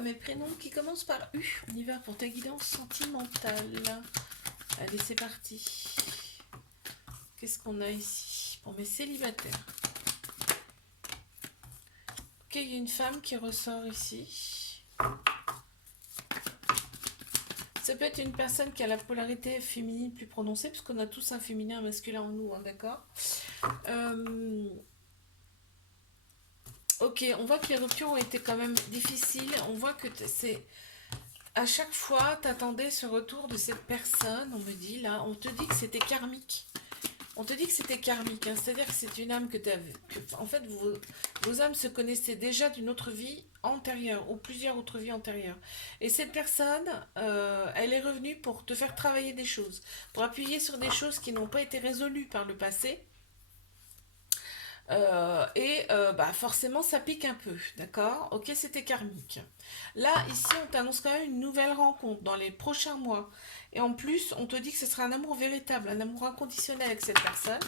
mes prénoms qui commencent par U. On y va pour ta guidance sentimentale. Allez, c'est parti. Qu'est-ce qu'on a ici pour mes célibataires? Ok, il y a une femme qui ressort ici. Ça peut être une personne qui a la polarité féminine plus prononcée, puisqu'on a tous un féminin et un masculin en nous, hein, d'accord. Ok, on voit que les ruptures ont été quand même difficiles. On voit que c'est... À chaque fois, t'attendais ce retour de cette personne, on me dit, là, on te dit que c'était karmique. On te dit que c'était karmique, hein, c'est-à-dire que c'est une âme que tu as... En fait, vos âmes se connaissaient déjà d'une autre vie antérieure, ou plusieurs autres vies antérieures. Et cette personne, elle est revenue pour te faire travailler des choses, pour appuyer sur des choses qui n'ont pas été résolues par le passé. Bah forcément, ça pique un peu, d'accord? Ok, c'était karmique. Là, ici, on t'annonce quand même une nouvelle rencontre dans les prochains mois. Et en plus, on te dit que ce sera un amour véritable, un amour inconditionnel avec cette personne.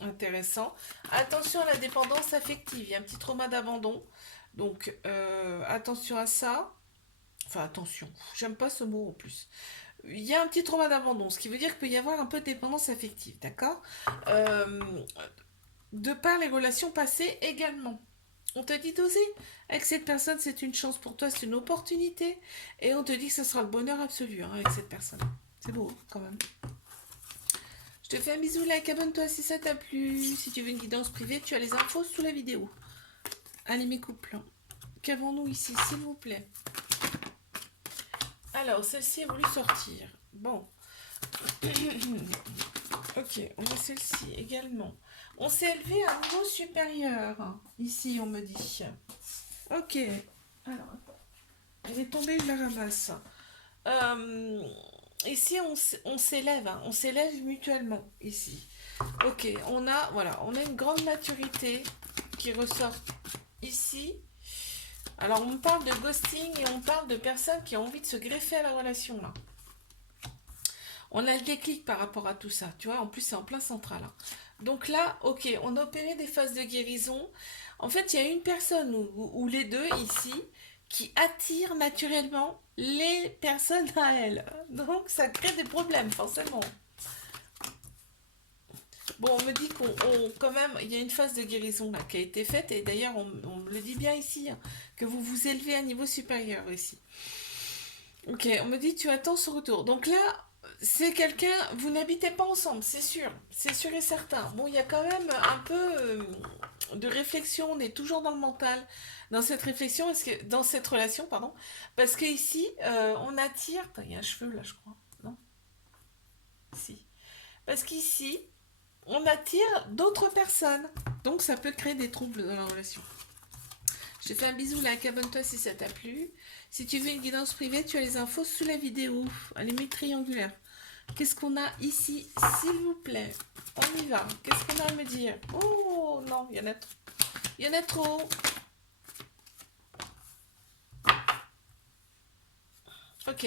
Intéressant. Attention à la dépendance affective. Il y a un petit trauma d'abandon. Donc, attention à ça. Enfin, attention. J'aime pas ce mot en plus. Il y a un petit trauma d'abandon, ce qui veut dire qu'il peut y avoir un peu de dépendance affective, d'accord? Euh, de par les relations passées également. On te dit d'oser. Avec cette personne, c'est une chance pour toi, c'est une opportunité. Et on te dit que ce sera le bonheur absolu, hein, avec cette personne. C'est beau, quand même. Je te fais un bisou, like, abonne-toi si ça t'a plu. Si tu veux une guidance privée, tu as les infos sous la vidéo. Allez, mes couples. Qu'avons-nous ici, s'il vous plaît? Alors, celle-ci a voulu sortir. Bon. Ok, on a celle-ci également. On s'est élevé à un niveau supérieur. Ici, on me dit. Ok. Alors, attends. Elle est tombée, je la ramasse. Ici, on s'élève. Hein. On s'élève mutuellement. Ici. Ok, voilà, on a une grande maturité qui ressort ici. Alors, on parle de ghosting et on parle de personnes qui ont envie de se greffer à la relation, là. On a le déclic par rapport à tout ça, tu vois, en plus c'est en plein central. Hein. Donc là, ok, on a opéré des phases de guérison. En fait, il y a une personne ou les deux ici qui attirent naturellement les personnes à elle. Donc ça crée des problèmes, forcément. Bon, on me dit quand même, il y a une phase de guérison là qui a été faite, et d'ailleurs on me le dit bien ici, hein, que vous vous élevez à un niveau supérieur ici. Ok, on me dit tu attends ce retour. Donc là, c'est quelqu'un, vous n'habitez pas ensemble, c'est sûr et certain. Bon, il y a quand même un peu de réflexion, on est toujours dans le mental, dans cette réflexion, dans cette relation, pardon, parce que ici, on attire. Attends, il y a un cheveu là, je crois, non? Si. Parce qu'ici, on attire d'autres personnes, donc ça peut créer des troubles dans la relation. Je te fais un bisou, like, abonne-toi si ça t'a plu. Si tu veux une guidance privée, tu as les infos sous la vidéo. Allez, mes triangulaires. Qu'est-ce qu'on a ici, s'il vous plaît? On y va. Qu'est-ce qu'on a à me dire? Oh non, il y en a trop. Il y en a trop. Ok.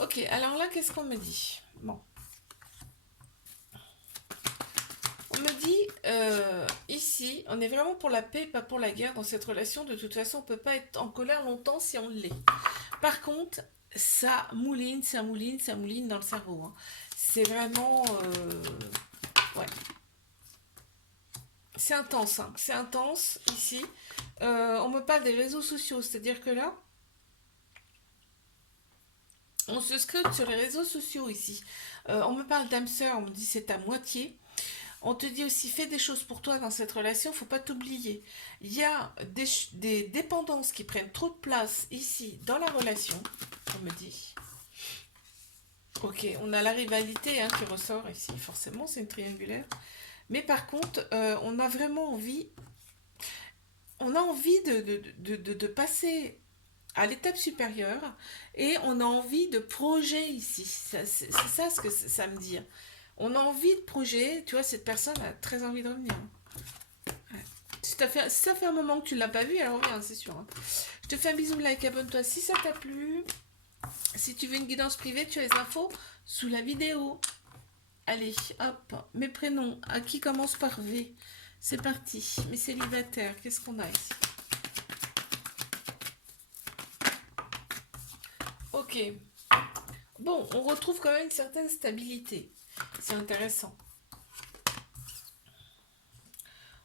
Ok, alors là, qu'est-ce qu'on me dit? Bon. On me dit, ici, on est vraiment pour la paix, pas pour la guerre dans cette relation. De toute façon, on ne peut pas être en colère longtemps si on l'est. Par contre, ça mouline, ça mouline, ça mouline dans le cerveau. Hein. C'est vraiment... ouais. C'est intense, hein. C'est intense ici. On me parle des réseaux sociaux, c'est-à-dire que là, on se scrute sur les réseaux sociaux ici. On me parle d'âme sœur, on me dit c'est à moitié. On te dit aussi fais des choses pour toi dans cette relation, faut pas t'oublier. Il y a des dépendances qui prennent trop de place ici dans la relation, on me dit. Ok, on a la rivalité hein, qui ressort ici, forcément c'est une triangulaire. Mais par contre, on a vraiment envie, de passer à l'étape supérieure et on a envie de projet ici. C'est ça ce que ça me dit. On a envie de projet, tu vois, cette personne a très envie de revenir. Ouais. Si ça fait un moment que tu ne l'as pas vu, elle revient, c'est sûr. Hein. Je te fais un bisou, like, abonne-toi si ça t'a plu. Si tu veux une guidance privée, tu as les infos sous la vidéo. Allez, hop, mes prénoms, à qui commence par V. C'est parti, mes célibataires, qu'est-ce qu'on a ici? Ok. Bon, on retrouve quand même une certaine stabilité. C'est intéressant.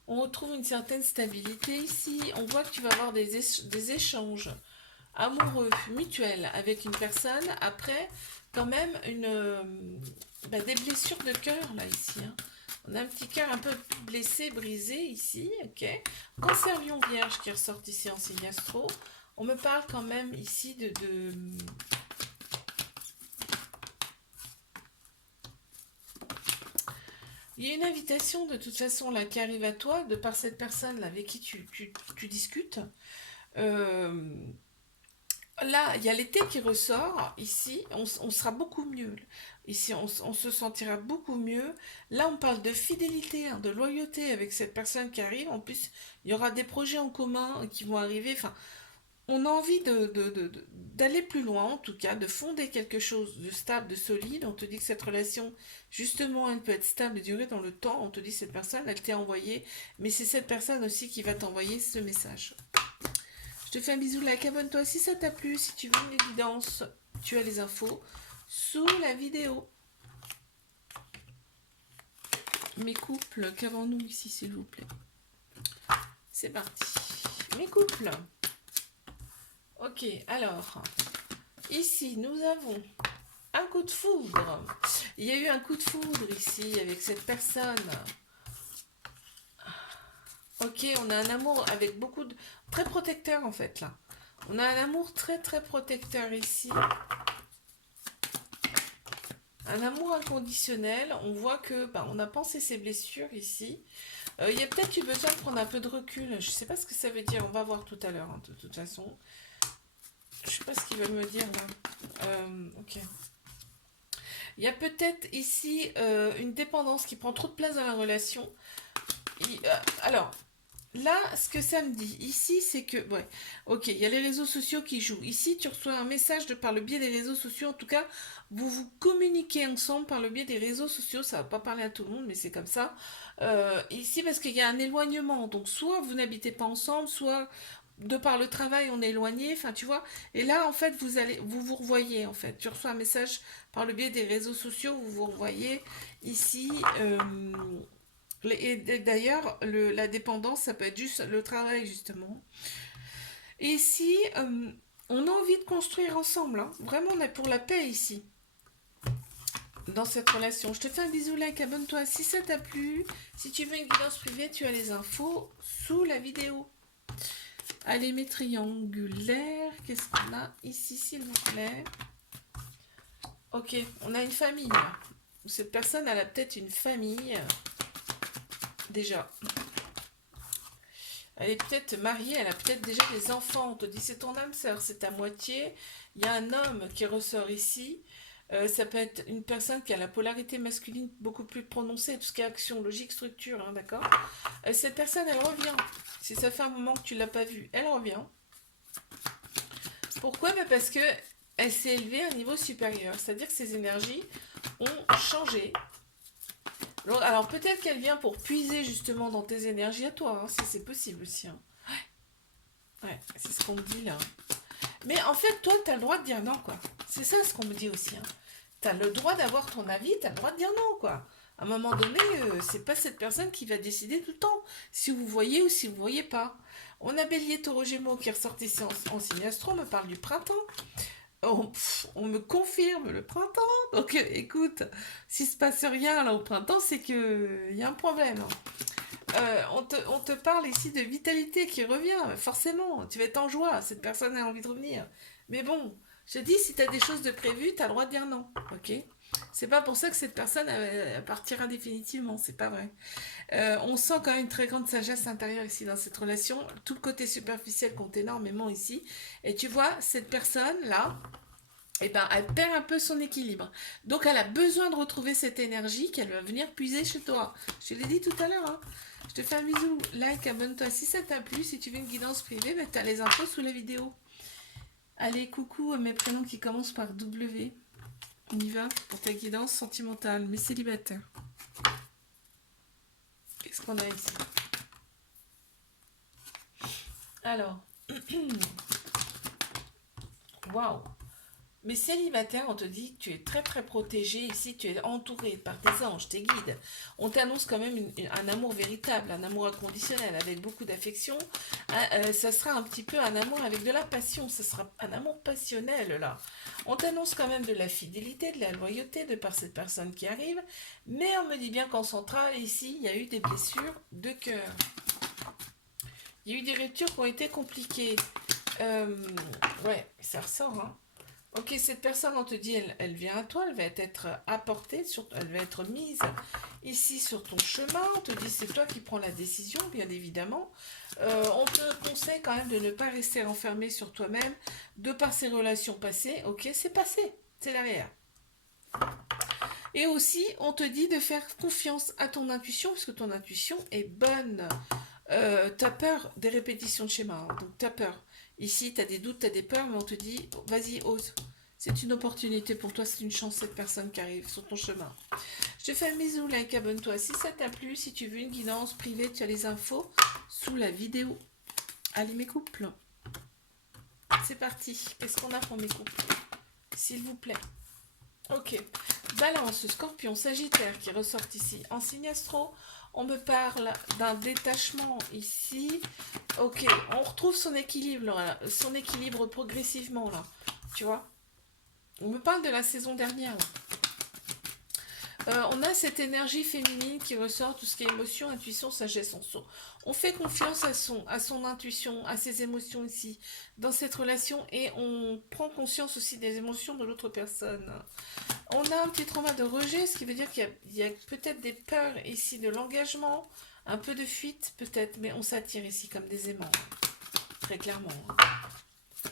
On retrouve une certaine stabilité ici. On voit que tu vas avoir des échanges amoureux, mutuels avec une personne. Après, quand même, des blessures de cœur, là, ici. Hein. On a un petit cœur un peu blessé, brisé, ici. Ok. Cancer, Lion, Vierge qui ressort ici en signe astro. On me parle quand même ici de Il y a une invitation de toute façon là qui arrive à toi de par cette personne là avec qui tu discutes. Euh, Là, il y a l'été qui ressort. Ici, on sera beaucoup mieux. Ici, on se sentira beaucoup mieux. Là, on parle de fidélité, hein, de loyauté avec cette personne qui arrive. En plus, il y aura des projets en commun qui vont arriver. Enfin, on a envie d'aller plus loin, en tout cas, de fonder quelque chose de stable, de solide. On te dit que cette relation, justement, elle peut être stable et durer dans le temps. On te dit cette personne, elle t'est envoyée, mais c'est cette personne aussi qui va t'envoyer ce message. Je te fais un bisou, like, abonne-toi si ça t'a plu. Si tu veux une évidence, tu as les infos sous la vidéo. Mes couples, qu'avons-nous ici, s'il vous plaît? C'est parti. Mes couples. Ok, alors, ici, nous avons un coup de foudre. Il y a eu un coup de foudre ici avec cette personne. Ok, on a un amour avec beaucoup de... Très protecteur en fait là. On a un amour très très protecteur ici. Un amour inconditionnel. On voit que on a pensé ses blessures ici. Il y a peut-être eu besoin de prendre un peu de recul. Je ne sais pas ce que ça veut dire. On va voir tout à l'heure hein, de toute façon. Je ne sais pas ce qu'ils veulent me dire là. Ok. Il y a peut-être ici une dépendance qui prend trop de place dans la relation. Alors, là, ce que ça me dit ici, c'est que, ouais, ok, il y a les réseaux sociaux qui jouent. Ici, tu reçois un message par le biais des réseaux sociaux. En tout cas, vous vous communiquez ensemble par le biais des réseaux sociaux. Ça va pas parler à tout le monde, mais c'est comme ça. Ici, parce qu'il y a un éloignement. Donc, soit vous n'habitez pas ensemble, soit de par le travail, on est éloigné. Enfin, tu vois. Et là, en fait, vous vous revoyez. En fait, tu reçois un message par le biais des réseaux sociaux. Vous vous revoyez ici. Et d'ailleurs, la dépendance, ça peut être juste le travail, justement. Et ici, on a envie de construire ensemble. Hein. Vraiment, on est pour la paix ici, dans cette relation. Je te fais un bisou, like, abonne-toi si ça t'a plu. Si tu veux une guidance privée, tu as les infos sous la vidéo. Allez, mes triangulaires. Qu'est-ce qu'on a ici, s'il vous plaît? Ok, on a une famille. Là. Cette personne, elle a peut-être une famille. Déjà. Elle est peut-être mariée, elle a peut-être déjà des enfants. On te dit c'est ton âme sœur, c'est ta moitié. Il y a un homme qui ressort ici. Ça peut être une personne qui a la polarité masculine beaucoup plus prononcée, tout ce qui est action, logique, structure, hein, d'accord. Cette personne, elle revient. Si ça fait un moment que tu ne l'as pas vue, elle revient. Pourquoi? Parce que elle s'est élevée à un niveau supérieur. C'est-à-dire que ses énergies ont changé. Alors peut-être qu'elle vient pour puiser justement dans tes énergies à toi, hein, si c'est possible aussi. Hein. Ouais, c'est ce qu'on me dit là. Mais en fait, toi, tu as le droit de dire non, quoi. C'est ça ce qu'on me dit aussi. Hein. Tu as le droit d'avoir ton avis, tu as le droit de dire non, quoi. À un moment donné, c'est pas cette personne qui va décider tout le temps, si vous voyez ou si vous voyez pas. On a Bélier, Taureau, Gémeaux qui ressortent ici en signe astro, on me parle du printemps. On me confirme le printemps. Donc écoute, s'il se passe rien là au printemps, c'est que y a un problème. On te parle ici de vitalité qui revient, forcément. Tu vas être en joie, cette personne a envie de revenir. Mais bon, je te dis, si tu as des choses de prévues, tu as le droit de dire non. Ok? C'est pas pour ça que cette personne partira définitivement, c'est pas vrai. On sent quand même une très grande sagesse intérieure ici dans cette relation. Tout le côté superficiel compte énormément ici. Et tu vois, cette personne-là, eh ben, elle perd un peu son équilibre. Donc, elle a besoin de retrouver cette énergie qu'elle va venir puiser chez toi. Je te l'ai dit tout à l'heure. Hein. Je te fais un bisou. Like, abonne-toi si ça t'a plu. Si tu veux une guidance privée, ben, tu as les infos sous la vidéo. Allez, coucou à mes prénoms qui commencent par W. On y va pour ta guidance sentimentale, mais célibataire. Qu'est-ce qu'on a ici? Alors, waouh! Mais célibataire, on te dit que tu es très très protégé. Ici, tu es entouré par tes anges, tes guides. On t'annonce quand même un amour véritable, un amour inconditionnel, avec beaucoup d'affection. Ça sera un petit peu un amour avec de la passion. Ce sera un amour passionnel, là. On t'annonce quand même de la fidélité, de la loyauté de par cette personne qui arrive. Mais on me dit bien qu'en centrale, ici, il y a eu des blessures de cœur. Il y a eu des ruptures qui ont été compliquées. Ouais, ça ressort, hein. Ok, cette personne, on te dit, elle vient à toi, elle va être apportée, elle va être mise ici sur ton chemin. On te dit, c'est toi qui prends la décision, bien évidemment. On te conseille quand même de ne pas rester enfermé sur toi-même, de par ces relations passées. Ok, c'est passé, c'est derrière. Et aussi, on te dit de faire confiance à ton intuition, parce que ton intuition est bonne. T'as peur des répétitions de schémas, hein, donc t'as peur. Ici, t'as des doutes, t'as des peurs, mais on te dit, vas-y, ose. C'est une opportunité pour toi, c'est une chance, cette personne qui arrive sur ton chemin. Je te fais un bisou, like, abonne-toi si ça t'a plu. Si tu veux une guidance privée, tu as les infos sous la vidéo. Allez, mes couples, c'est parti. Qu'est-ce qu'on a pour mes couples, s'il vous plaît? Ok. Balance, Scorpion, Sagittaire qui ressortent ici. En signe astro, on me parle d'un détachement ici. Ok, on retrouve son équilibre progressivement là. Tu vois? On me parle de la saison dernière là. On a cette énergie féminine qui ressort, tout ce qui est émotion, intuition, sagesse. On fait confiance à son intuition, à ses émotions ici, dans cette relation, et on prend conscience aussi des émotions de l'autre personne. On a un petit trauma de rejet, ce qui veut dire qu'il y a peut-être des peurs ici de l'engagement, un peu de fuite peut-être, mais on s'attire ici comme des aimants, très clairement.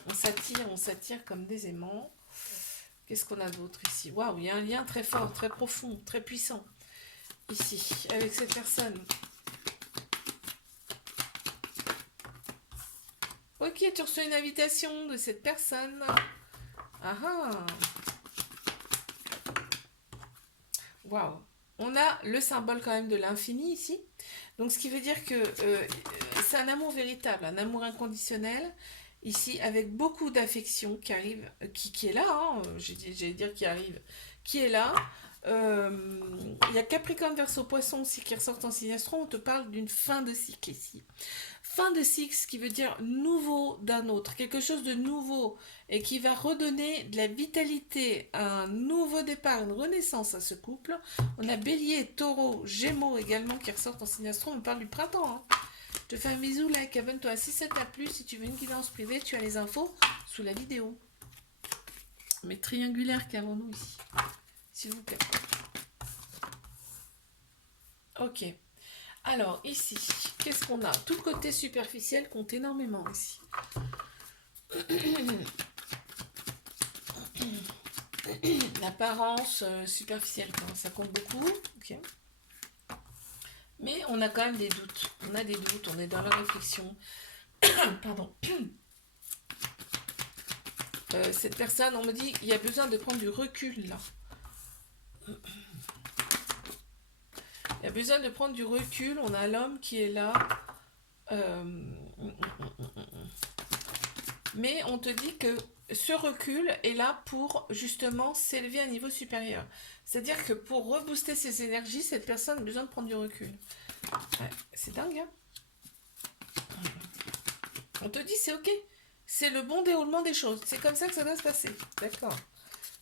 On s'attire comme des aimants. Qu'est-ce qu'on a d'autre ici? Waouh, il y a un lien très fort, très profond, très puissant ici, avec cette personne. Ok, tu reçois une invitation de cette personne. Ah ah. Waouh. On a le symbole quand même de l'infini ici. Donc ce qui veut dire que c'est un amour véritable, un amour inconditionnel. Ici, avec beaucoup d'affection qui arrive, qui est là, hein, j'allais dire qui arrive, qui est là. Il y a Capricorne, Verseau, Poisson aussi qui ressortent en signe astro. On te parle d'une fin de cycle ici. Fin de cycle, ce qui veut dire nouveau d'un autre, quelque chose de nouveau et qui va redonner de la vitalité, un nouveau départ, une renaissance à ce couple. On a Bélier, Taureau, Gémeaux également qui ressortent en signe astro. On parle du printemps, hein. Je te fais un bisou, like, abonne-toi si ça t'a plu. Si tu veux une guidance privée, tu as les infos sous la vidéo. Mais triangulaire qu'avons-nous ici, s'il vous plaît. Ok. Alors, ici, qu'est-ce qu'on a? Tout le côté superficiel compte énormément ici. L'apparence superficielle, ça compte beaucoup. Ok. Mais on a quand même des doutes. On a des doutes, on est dans la réflexion. Pardon. Cette personne, on me dit, il y a besoin de prendre du recul là. Il y a besoin de prendre du recul. On a l'homme qui est là. Mais on te dit que ce recul est là pour justement s'élever à un niveau supérieur. C'est-à-dire que pour rebooster ses énergies, cette personne a besoin de prendre du recul. Ouais, c'est dingue, hein? On te dit c'est ok. C'est le bon déroulement des choses. C'est comme ça que ça doit se passer. D'accord.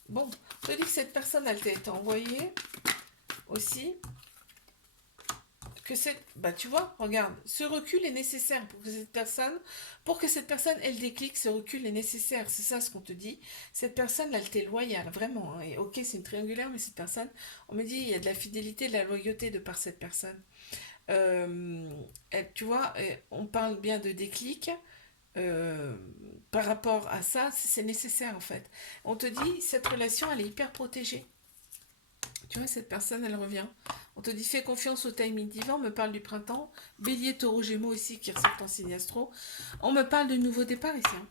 Bon, on te dit que cette personne, elle t'a été envoyée aussi. Que cette... Bah tu vois, regarde, ce recul est nécessaire pour que cette personne, elle déclique, ce recul est nécessaire. C'est ça ce qu'on te dit. Cette personne, elle t'est loyale, vraiment, hein. Et ok, c'est une triangulaire, mais cette personne, on me dit, il y a de la fidélité, de la loyauté de par cette personne. Tu vois, on parle bien de déclic. euh, Par rapport à ça, c'est nécessaire en fait. On te dit, cette relation, elle est hyper protégée. Tu vois, cette personne, elle revient. On te dit, fais confiance au timing divin. On me parle du printemps. Bélier, Taureau, Gémeaux ici qui ressortent en signe astro. On me parle de nouveau départ ici, hein.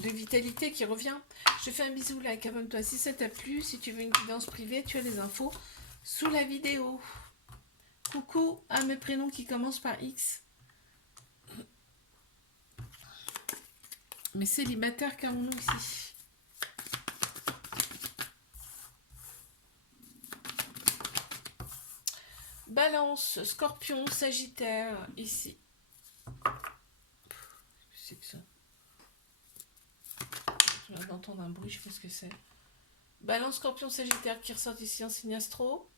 De vitalité qui revient. Je te fais un bisou, like, abonne-toi si ça t'a plu. Si tu veux une guidance privée, tu as les infos sous la vidéo. Coucou à mes prénoms qui commencent par X. Mais célibataire qu'avons-nous ici? Balance, Scorpion, Sagittaire, ici. C'est que ça. Je viens d'entendre un bruit, je sais pas ce que c'est. Balance, Scorpion, Sagittaire qui ressort ici en signe astro.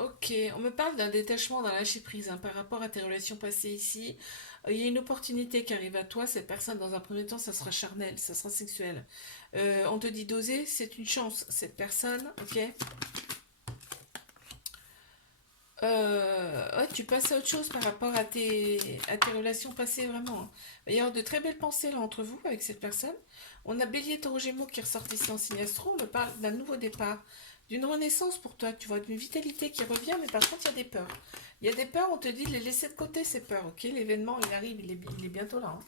Ok, on me parle d'un détachement, d'un lâcher prise par rapport à tes relations passées ici. Il y a une opportunité qui arrive à toi. Cette personne, dans un premier temps, ça sera charnel, ça sera sexuel. On te dit d'oser, c'est une chance. Cette personne, ok. Ouais, tu passes à autre chose par rapport à tes relations passées, vraiment, hein. Il va y avoir de très belles pensées là entre vous avec cette personne. On a Bélier, Taureau, Gémeaux qui ressortent ici en signe astro. On me parle d'un nouveau départ, d'une renaissance pour toi. Tu vois, d'une vitalité qui revient, mais par contre, il y a des peurs. Il y a des peurs, on te dit de les laisser de côté, ces peurs, ok? L'événement, il arrive, il est bientôt là, hein.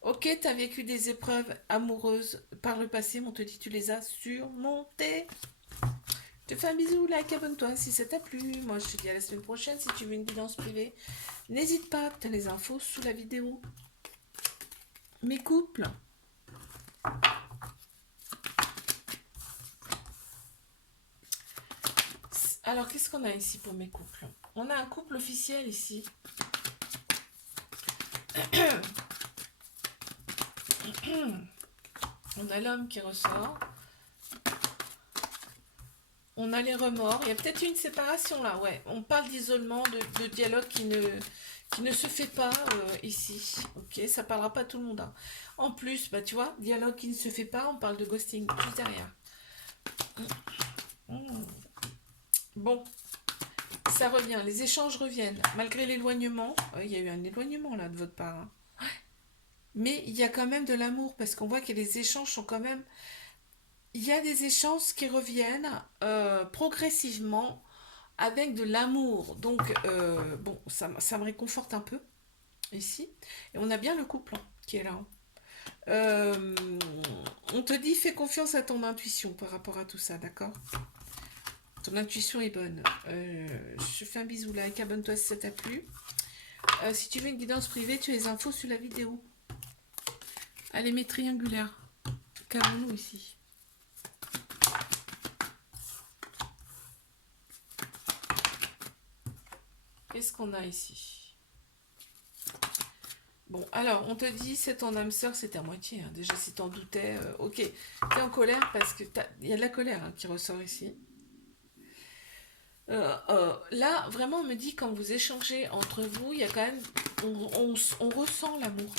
Ok, tu as vécu des épreuves amoureuses par le passé, mais on te dit tu les as surmontées. Je te fais un bisou, like, abonne-toi si ça t'a plu. Moi, je te dis à la semaine prochaine. Si tu veux une guidance privée, n'hésite pas, tu as les infos sous la vidéo. Mes couples. Alors, qu'est-ce qu'on a ici pour mes couples? On a un couple officiel ici. On a l'homme qui ressort. On a les remords. Il y a peut-être une séparation là, ouais. On parle d'isolement, de dialogue qui ne se fait pas ici. Ok, ça parlera pas à tout le monde, hein. En plus, bah tu vois, dialogue qui ne se fait pas, on parle de ghosting juste derrière. Bon, ça revient, les échanges reviennent. Malgré l'éloignement, il y a eu un éloignement là de votre part, hein. Mais il y a quand même de l'amour parce qu'on voit que les échanges sont quand même. Il y a des échanges qui reviennent progressivement avec de l'amour. Donc, bon, ça me réconforte un peu ici. Et on a bien le couple hein, qui est là, hein. Euh, on te dit, fais confiance à ton intuition par rapport à tout ça, d'accord? Ton intuition est bonne. Je fais un bisou, like, abonne-toi si ça t'a plu. Si tu veux une guidance privée, tu as les infos sur la vidéo. Allez, mes triangulaires. Qu'avons-nous ici? Qu'est-ce qu'on a ici? Bon, alors, on te dit, c'est ton âme sœur, c'est à moitié, hein. Déjà, si t'en doutais, ok. T'es en colère parce que il y a de la colère hein, qui ressort ici. Là, vraiment, on me dit, quand vous échangez entre vous, il y a quand même... On ressent l'amour.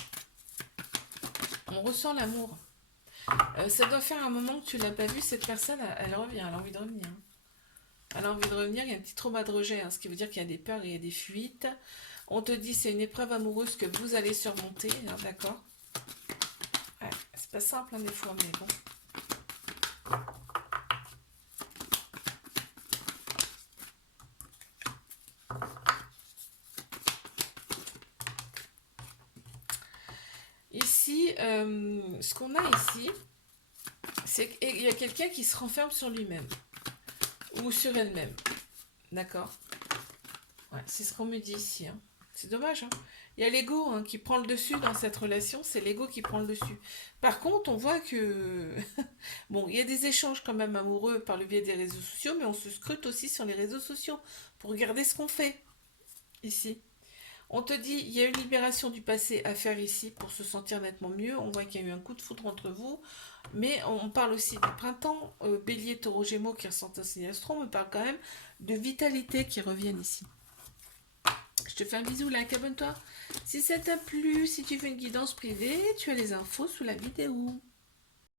On ressent l'amour. Ça doit faire un moment que tu l'as pas vue, cette personne, elle revient, elle a envie de revenir. Elle a envie de revenir, il y a un petit trauma de rejet, hein, ce qui veut dire qu'il y a des peurs et il y a des fuites. On te dit c'est une épreuve amoureuse que vous allez surmonter, hein, d'accord? Ouais, c'est pas simple hein, des fois, mais bon. Ici, ce qu'on a ici, c'est qu'il y a quelqu'un qui se renferme sur lui-même ou sur elle-même, d'accord? Ouais, c'est ce qu'on me dit ici, hein. C'est dommage, hein. Il y a l'ego hein, qui prend le dessus dans cette relation, c'est l'ego qui prend le dessus. Par contre, on voit que... bon, il y a des échanges quand même amoureux par le biais des réseaux sociaux, mais on se scrute aussi sur les réseaux sociaux pour regarder ce qu'on fait ici. On te dit, il y a une libération du passé à faire ici pour se sentir nettement mieux. On voit qu'il y a eu un coup de foudre entre vous, mais on parle aussi du printemps, Bélier, Taureau, Gémeaux qui ressentent un signe astro. On me parle quand même de vitalité qui reviennent ici. Je te fais un bisou, like, abonne-toi. Si ça t'a plu, si tu veux une guidance privée, tu as les infos sous la vidéo.